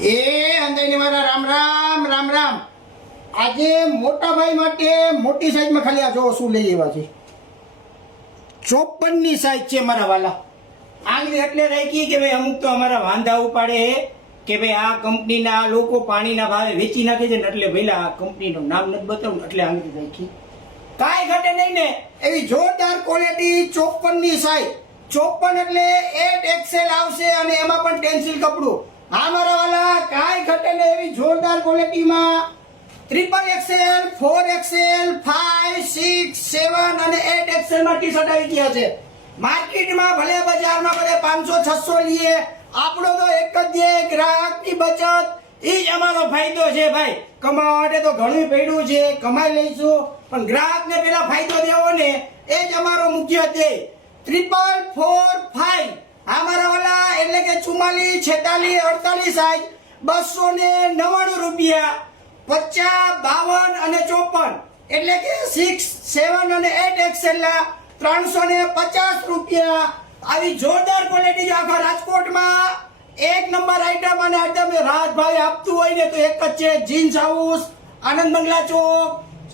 એ અંદાજની મારા રામ રામ રામ રામ. આજે મોટા ભાઈ માટે મોટી સાઈઝમાં ખાલી આ જો શું લઈ આવ્યા છે. 54 ની સાઈઝ છે મારા વાલા. આંગળી એટલે રાખી કે ભાઈ અમુક તો અમારા વાંધા ઉપાડે કે ભાઈ આ કંપનીના લોકો પાણીના ભાવે વેચી નાખે છે ને એટલે ભઈલા આ કંપનીનું નામ નથી બતાવું એટલે આંગળી રાખી. કાંઈ ઘટે નહીં ને એવી જોરદાર ક્વોલિટી 54 ની સાઈઝ. 54 એટલે 8 XL આવશે અને એમાં પણ ટેન્સિલ કપડું. હા મારા વાલા કાંઈ ઘટે ને એવી જોરદાર ક્વોલિટીમાં XXL, 4XL, 5, 6, 7 અને 8XL માં ટી શર્ટ આવી ગયા છે. માર્કેટમાં ભલે બજારમાં ભલે 500-600 લઈએ, આપણો તો એક જ દે ગ્રાહકની બચત. એ જ અમારો ફાયદો છે ભાઈ. કમાવા માટે તો ઘણું પડ્યું છે, કમાઈ લઈશું, પણ ગ્રાહકને પેલા ફાયદો દેવો ને એ જ અમારો મુખ્ય ધ્યેય. 44445 અમારા વાલા એટલે કે 44, 46, 48 સાઈઝ 299 રૂપિયા. 50, 52 અને 54 એટલે કે 6, 7 અને 8XL ના 350 રૂપિયા. આવી જોરદાર ક્વોલિટી આખા રાજકોટમાં એક નંબર આઈટમ. અને તમે રાજભાઈ આપતું હોય ને તો એક જ છે, જીન્સ હાઉસ, આનંદ બંગલા ચોક,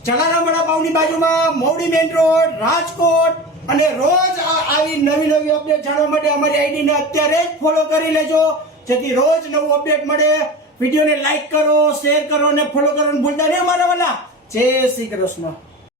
જલારામ વડાપાઉની બાજુમાં, મોવડી મેઇન રોડ, રાજકોટ. અને રોજ આવી નવી અપડેટ જાણવા માટે અમારી આઈડીને અત્યારે જ ફોલો કરી લેજો, જેથી રોજ નવું અપડેટ મળે. વિડીયોને લાઈક કરો, શેર કરો અને ફોલો કરવાનું ભૂલતા નહીં અમારા વાલા. જય શ્રી કૃષ્ણ.